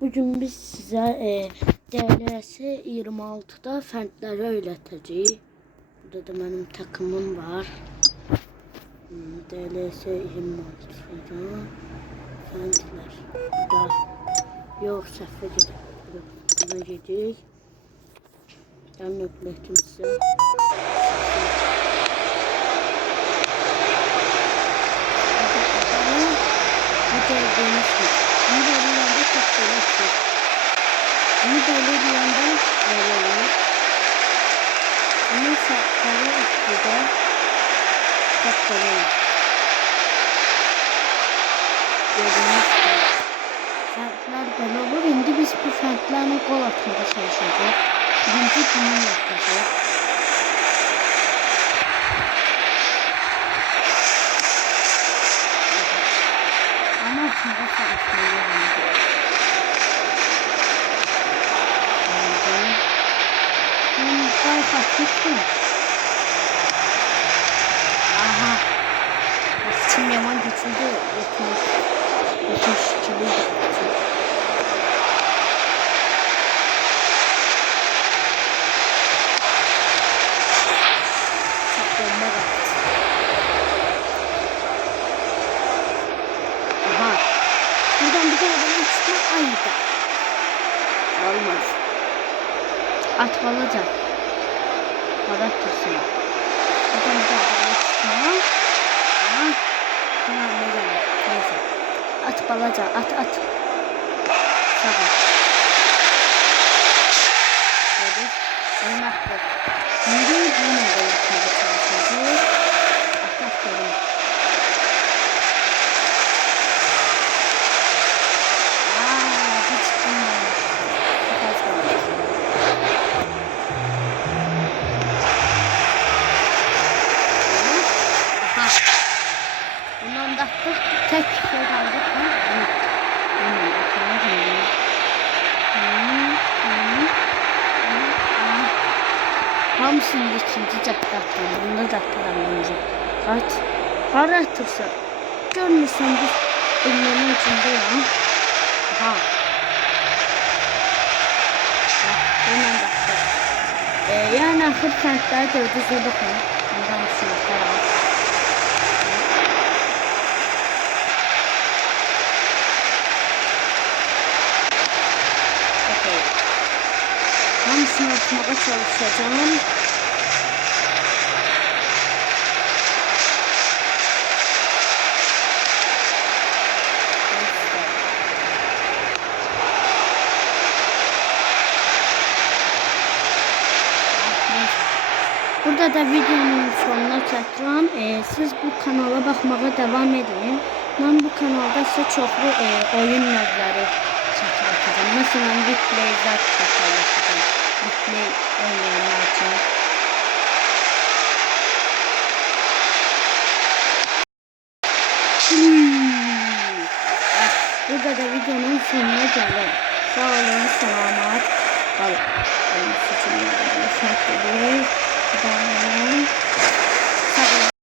Bugün biz size DLS 26'da fəndləri öğreteceğiz. Burada da benim takımım var. DLS 26'da fəndlər. Burada yok səhvə gedib. Buna gedirik. Ben öğrettim size. Bunu böyle bir yanda veriyoruz. Bunu sakları üstüde katlayalım. Gördüğünüz gibi. Fəndlər böyle olur. İndi biz bu fəndlərlə qol atmağa çalışacağız. Birinci bunu yapacağız. Ama atmağa çalışmalıyım. Atmıştım. Aha. Basçım yaman güçlüydü. 70 kiliydi. Çok bomba baktı. Aha. Buradan bir tane bana çıkma ayda. Olmaz. At balacak. Para tutsun. Buradan bir tane çıkma. Aha. Tamam ne geldi. Neyse. At balaca. At. Sağ ol. Şöyle. Oyun attı. Şimdi bunu da yapmaya çalışacağız. At derim. Hiç çıkmamış. Çok az kalmış. Bundan da tek şey kaldı. Hamsının ikinci caktattan. Bunda caktadan önce. Kaç? Para atırsa. Görmüşsün biz bunların içinde ya. Aha. Bundan da. Yani ahır fəndləri gördüğünüzde bakın. Bundan sınıflar var. Hamısını atmağa çalışacağım. Burada da videonun sonuna çatıram. Siz bu kanala bakmağa devam edin. Ben bu kanalda size çoklu oyun növləri çatıracağım. Mesela replay zat çatıracağım. Replay oynayanlar için. Burada da videonun sonuna gelin. Sağ olun, selamat kalın. Benim seçimim.